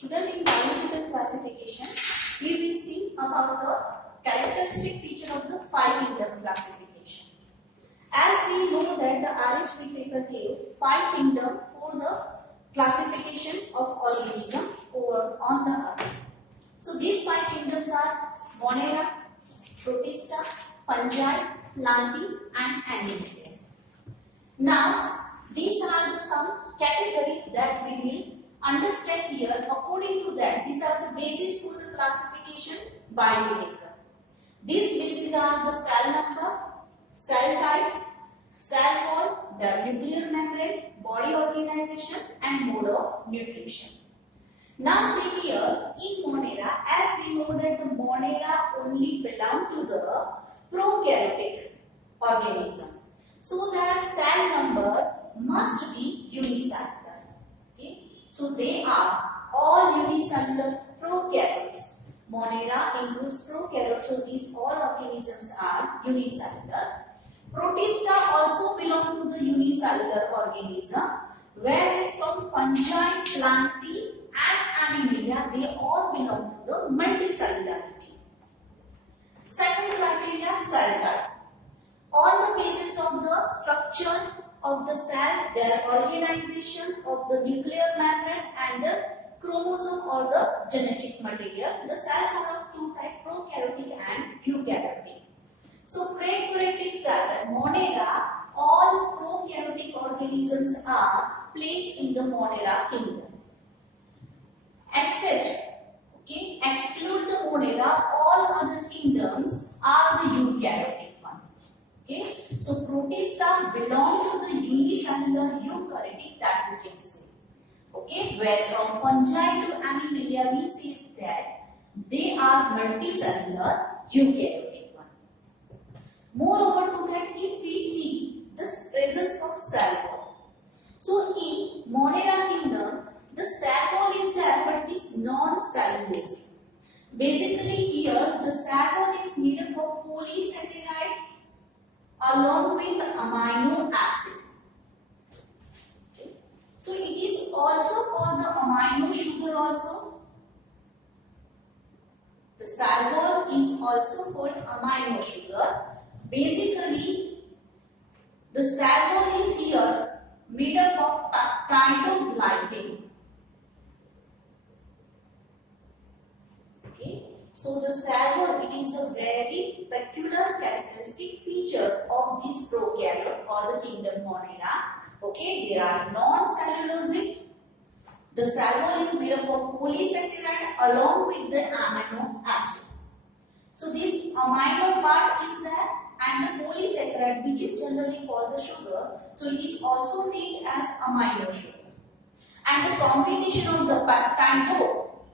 Student, in biological classification, we will see about the characteristic feature of the 5-kingdom classification. As we know that the Irish Whittaker gave 5 kingdoms for the classification of organism on the earth. So these 5 kingdoms are Monera, Protista, Fungi, Plantae and Animalia. Now these are the some category that we will understand here. According to that, these are the bases for the classification by Whittaker. These bases are the cell number, cell type, cell wall, the nuclear membrane, body organization and mode of nutrition. Now see here, in Monera, as we know that the Monera only belong to the prokaryotic organism. So that cell number must be unicellular. Okay? So they are all unicellular prokaryotes. Monera includes prokaryotes, so these all organisms are unicellular. Protista also belong to the unicellular organism, whereas from fungi, Plantae and Animalia, they all belong to the multicellularity. Second criteria, cell type. On the basis of the structure of the cell, their organization of the nuclear membrane and the chromosome or the genetic material, the cells are of two types, prokaryotic and eukaryotic. So prokaryotic cell, Monera, all prokaryotic organisms are placed in the Monera kingdom. Exclude the Monera, all other kingdoms are the eukaryotic one. Okay, so Protista belong to the unicellular eukaryotic that we can see. Okay, where from fungi to Animalia we see that they are multicellular eukaryotic one. Moreover to that, if we see the presence of cell wall, so in Monera kingdom the cell wall is there but it is non-cellulose. Basically here the cell wall is made up of polysaccharide along with amino acid. Okay. So it is also called the amino sugar also. The cell wall is also called amino sugar. Basically the cell wall is here made up of peptidoglycan. So the cell wall, it is a very peculiar characteristic feature of this prokaryote or the kingdom Monera. Okay, they are non-cellulosic. The cell wall is made up of polysaccharide along with the amino acid. So this amino part is there and the polysaccharide, which is generally called the sugar, so it is also named as amino sugar. And the combination of the peptides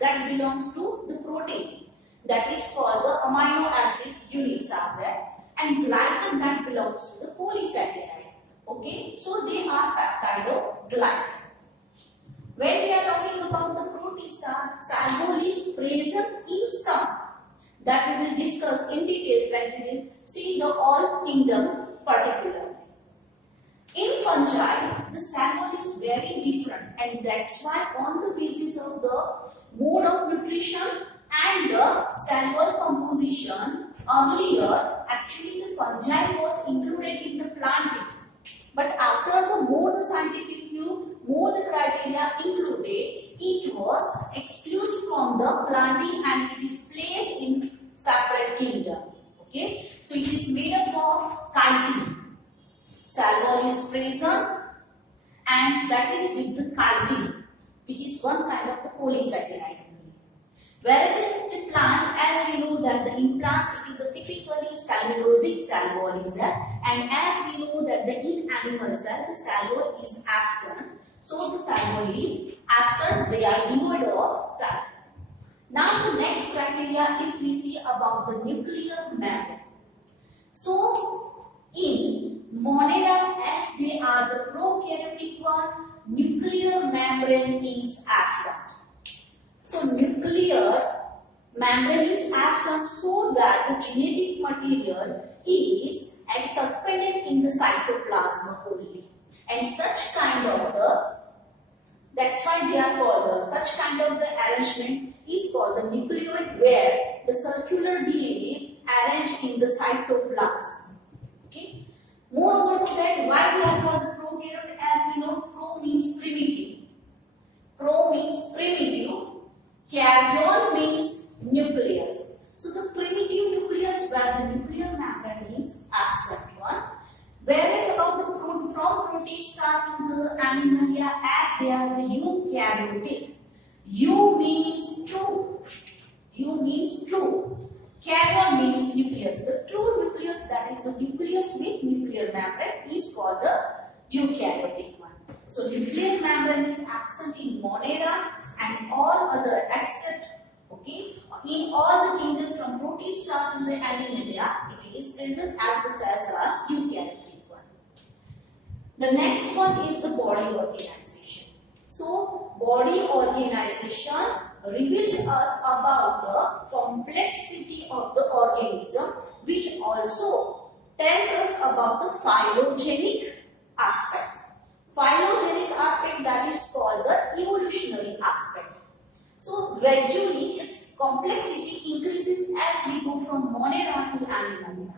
that belongs to the protein, that is called the amino acid units are there, and glycan that belongs to the polysaccharide. Okay, so they are peptidoglycan. When we are talking about the Protista, cell wall is present in some that we will discuss in detail when we will see the all kingdom particularly. In fungi, the cell wall is very different, and that's why on the basis of the mode of nutrition and the cell wall composition, earlier actually the fungi was included in the Plantae. But after the more the scientific view, more the criteria included, it was excluded from the Plantae and it is placed in separate kingdom. Okay, so it is made up of chitin. Cell wall is present and that is with the chitin, which is one kind of the polysaccharide. Whereas in the plant, as we know that in plants it is a typically cellulosic cell wall is there, and as we know that in animal cell the cell wall is absent, so the cell wall is absent, they are devoid of cell. Now the next criteria, if we see about the nuclear membrane. So in Monera, as they are the prokaryotic one, nuclear membrane is absent. So nuclear membrane is absent so that the genetic material is suspended in the cytoplasm only, and such kind of the That's why they are called such kind of the arrangement is called the nucleoid, where the circular DNA arranged in the cytoplasm. Okay. Moreover to that, why we are called the prokaryote? As we know, pro means primitive. Pro means primitive. Karyon means nucleus. So the primitive nucleus, where the nuclear membrane is absent one. Whereas about the from protista to the animalia, as they are the eukaryotic. U means true. U means true. Karyon means nucleus. The true nucleus, that is the nucleus with nuclear membrane, is called the eukaryotic one. So nuclear membrane is absent in Monera and all other except, okay, in all the kingdoms from protista to the animalia, it is present as the cells are eukaryotic one. The next one is the body organization. So body organization reveals us about the complexity of the organism, which also tells us about the phylogenetic aspects. Phylogenetic aspect, that is called the evolutionary aspect. So gradually its complexity increases as we go from Monera to Animalia.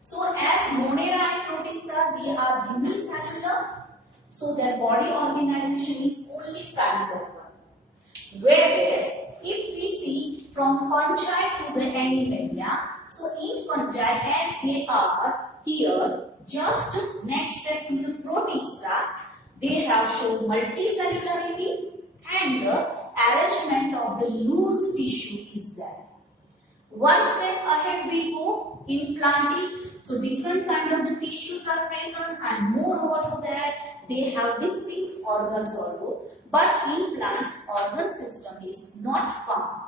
So as Monera and Protista, they are unicellular, so their body organization is only cellular one. Whereas if we see from fungi to the Animalia, so in fungi, as they are here just next step to the Protista, they have shown multicellularity and the arrangement of the loose tissue is there. One step ahead we go in planting, so different kind of the tissues are present, and moreover to that they have distinct organs also, but in plants organ system is not found.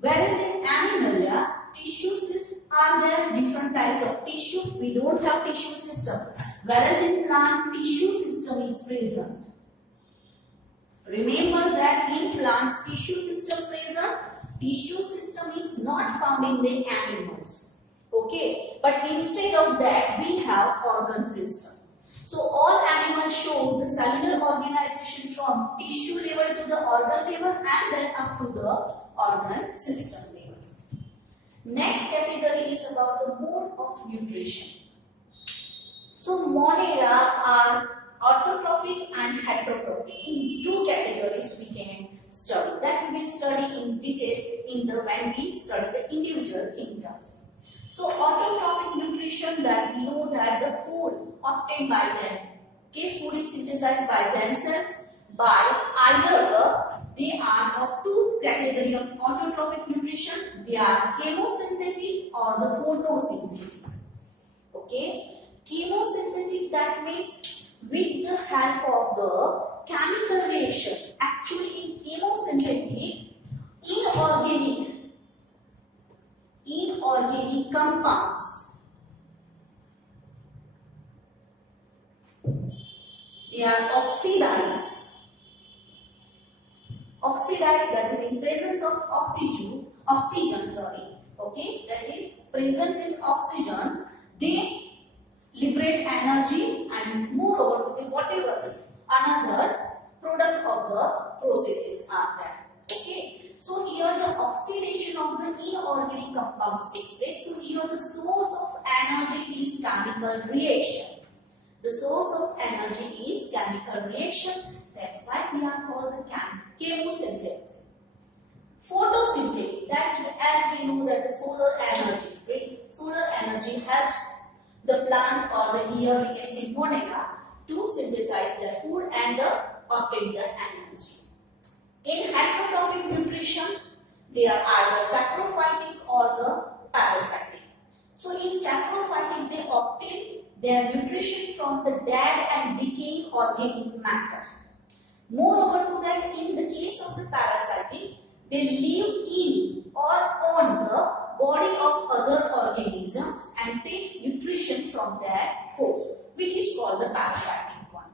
Whereas in Animalia, tissues are there, different types of tissue, we don't have tissue system, whereas in plant tissue system is present. Remember that in plants tissue system present, tissue system is not found in the animals. Okay, but instead of that we have organ system. So all animals show the cellular organization from tissue level to the organ level and then up to the organ system level. Next category is about the mode of nutrition. So Monera are autotrophic and heterotrophic. In two categories we can study. That we will study in detail in the when we study the individual kingdoms. So autotrophic nutrition, that we know that the food obtained by them, okay, food is synthesized by themselves by either they are of two category of autotrophic nutrition. They are chemosynthetic or the photosynthetic. Okay, chemosynthetic, that means with the help of the chemical reaction. Actually in chemosynthetic, inorganic compounds, they are oxidized, that is in presence of oxygen, okay, that is presence in oxygen, they liberate energy and moreover whatever another product of the processes are there. Okay, so here the oxidation of the inorganic compounds takes place. So here the source of energy is chemical reaction. The source of energy is chemical reaction. That's why we are called the chemosynthetic. Photosynthetic, that as we know that the solar energy, right? Solar energy helps the plant, or the here we can say Monera, to synthesize their food and obtain the energy. In heterotrophic nutrition, they are either saprophytic or the parasitic. So in saprophytic, they obtain their nutrition from the dead and decaying organic matter. Moreover to that, in the case of the parasitic, they live in or on the body of other organisms and take nutrition from their food, which is called the parasitic one.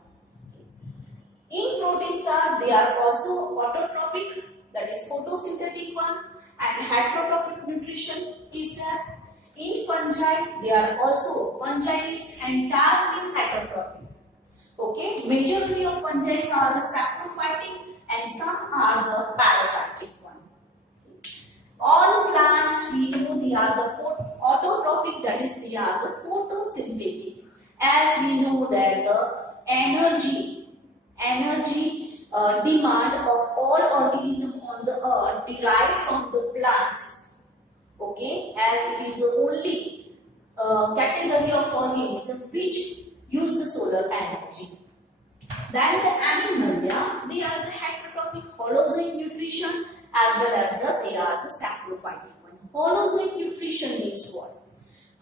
In Protista, they are also autotrophic, that is photosynthetic one, and heterotrophic nutrition is there. In fungi, they are also, fungi is entirely heterotrophic. Okay, majority of fungi are the saprophytic saprophytic and some are the parasitic one. All plants we know they are the autotrophic, that is they are the photosynthetic. As we know that the energy demand of all organisms on the earth derived from the plants. Okay, as it is the only category of organism which use the solar energy. Then the animalia, they are the heterotrophic holozoic nutrition as well as they are the saprophytic one. Holozoic nutrition means what?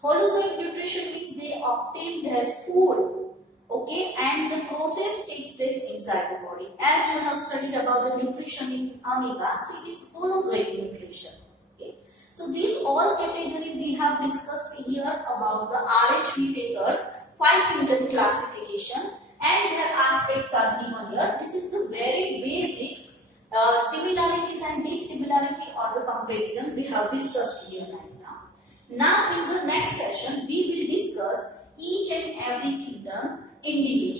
Holozoic nutrition means they obtain their food, okay, and the process takes place inside the body. As you have studied about the nutrition in amoeba, so it is holozoic nutrition. Okay, so these all category we have discussed here about the RHV takers 5 kingdom classification, and their aspects are given here. This is the very basic similarities and dissimilarity or the comparison we have discussed here right now. Now in the next session we will discuss each and every kingdom individually.